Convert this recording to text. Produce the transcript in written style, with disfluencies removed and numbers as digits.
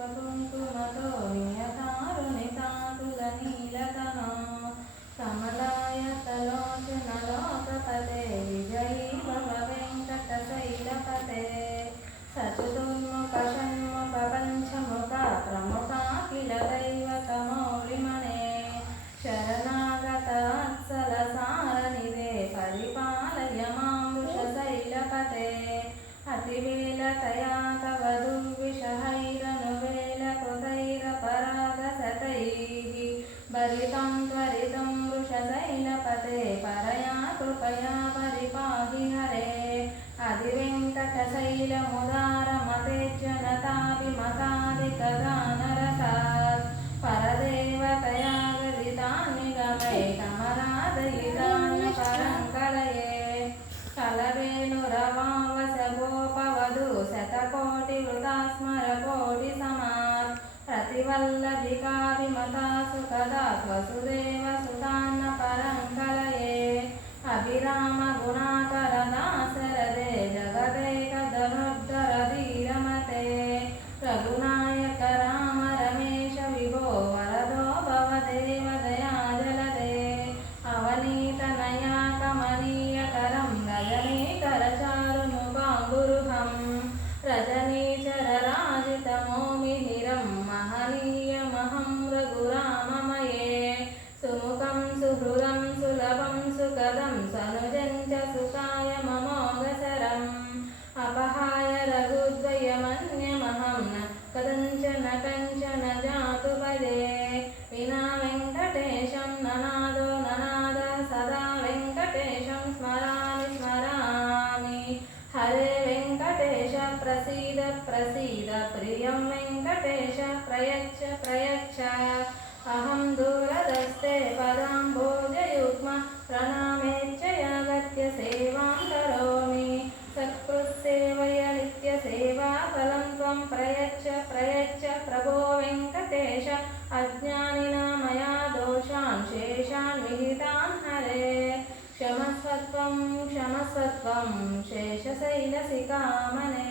పుష్పకుంకుమతో నియతారుణితాతుల నీలతనో కమలాయతలోచనలోకపతే విజయీ భవ వెంకటశైలపతే సచతుర్ముఖ షణ్ముఖ పంచముఖ ప్రముఖాఖిల దైవతమౌళిమనే శరణాగత అత్సల సారనిదే పరిపాలయ మామృషశైలపతే అతివేలతయా తవ దుర్విషహైరనువేలకృతైరపరాగసతైః భరితం త్వరితం వృషశైలపతే పరయా కృపయా పరిపాహి హరే అధివెంకటశైలముదారమతే జనతాభిమతాదికగానరసాత్ పరదేవతయా గదితాన్నిగమై కమలాదయితాన్ని పరంకలయే కలవేణురవావసగోపవధూ శతకోటి వృతాస్మర కోటి సమాత్ ప్రతివల్లభికాభిమతా సుఖదాత్ వసుదేవ సుతాన్న పరంకలయే అభిరామ గుణాకర దాశరథే జగదేక ధనుర్ధర ధీరమతే రఘునాయక రామ రమేశ విభో వరదో భవదేవ దయాజలదే అవనీతనయా కమనీయకరం రజనీకర చారుముఖాంబురుహం రజనీచరరాజితమోమిహిరం మహనీయమహం రఘురామమయే సుముఖం సుహృదం సులభం సుఖదం సనుజం చ సుఖాయ మమోగసరం అపహాయ రఘుద్వయమన్యమహం న కదంచన కంచన జాతు భజే వినా వెంకటేశం ననాదో ననాద సదా వెంకటేశం స్మరామి స్మరామి హరే వెంకటేశ ప్రసీద ప్రసీద ప్రియం వెంకటేశ ప్రయచ్చ ప్రయచ్చ అహం దూరదస్తే పదాంబోజయుగ్మ ప్రణామేచ్చయాగత్య సేవాం కరోమి సత్కృత్సేవయ నిత్యసేవా ఫలం త్వం ప్రయచ్చ ప్రయచ్చ ప్రభో వెంకటేశ అజ్ఞానినా మయా దోషాన్ శేషాన్ విహితాన్ హరే క్షమస్వత్వం క్షమస్వత్వం శేషశైలసికామనే